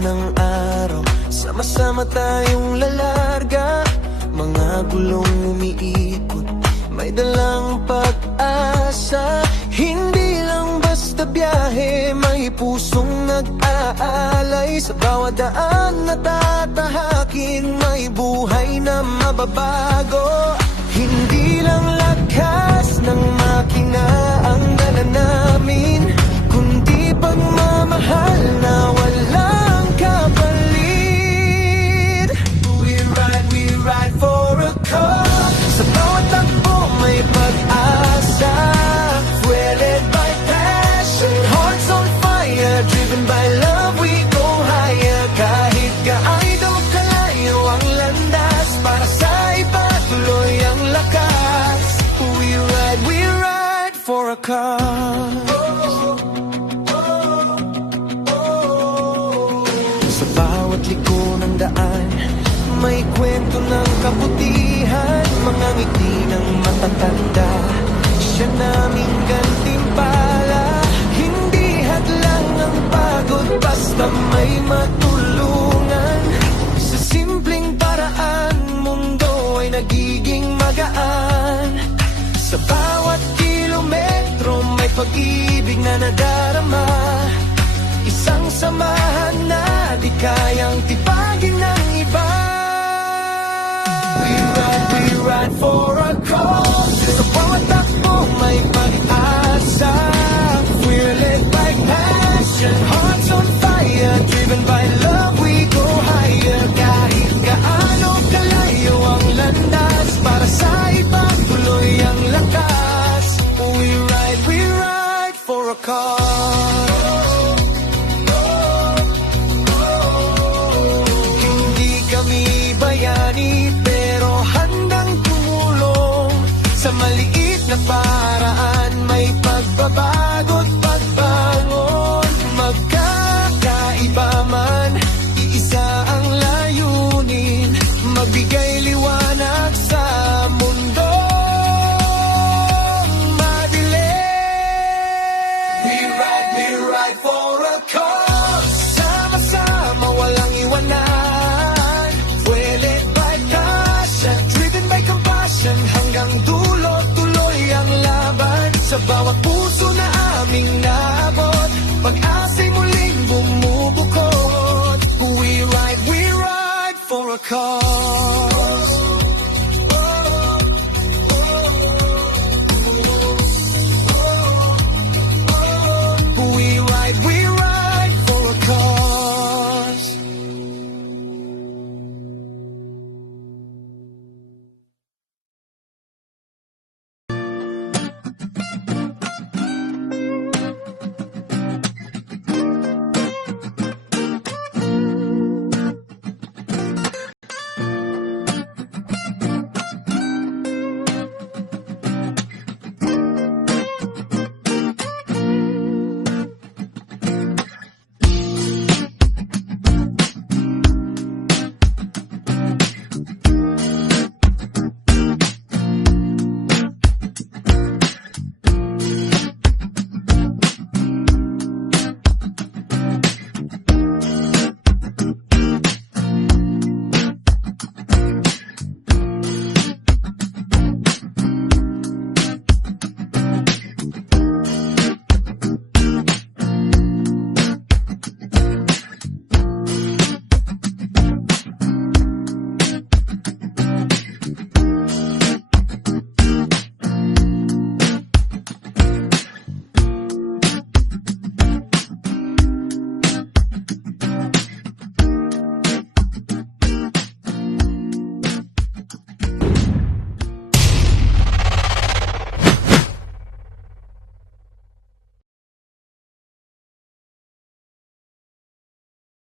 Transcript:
ng araw, sama-sama tayong lalarga. Mga gulong umiikot, may dalang pag-asa. Hindi lang basta biyahe, may pusong nag-aalay. Sa bawat daan na tatahakin, may buhay na mababago. Hindi lang lakas ng makina ang dala namin, kundi pagmamahal na walang kapalit. We ride for a cause. Sa bawat takbo may pag-asa. We're led by passion, hearts on fire, driven by love, we go higher. Kahit gaano kalayo ang landas, para sa iba tuloy ang lakas. We ride for a cause. Sa bawat liko ng daan, may kwento ng kabutihan, mga ngiti ng matatanda. Siya naming gantimpala, hindi hadlang ang pagod, basta may matulungan. Sa simpleng paraan, mundo ay nagiging magaan. Sa bawat kilometro, may pag-ibig na nadarama. Isang samahan na di kayang tipagin ng iba. We ride for a cause. Sa bawat takbo may pag-asa. We're led by passion, hearts on fire, driven by love, we go higher. Kahit gaano kalayo ang landas, para sa iba tuloy ang lakas. We ride for a cause. Hindi kami bayani, pero handang tumulong. Sa maliit na paraan, may pagbabago't pagbangon. Magkakaiba man, iisa ang layunin, magbigay liwanag sa mundo madilim. We ride for a cause. Sama-sama walang iwanan. We're led by passion, driven by compassion. Hanggang dulo, tuloy ang laban. Sa bawat puso na aming naabot, pag-asa'y muling bumubukod. We ride for a cause.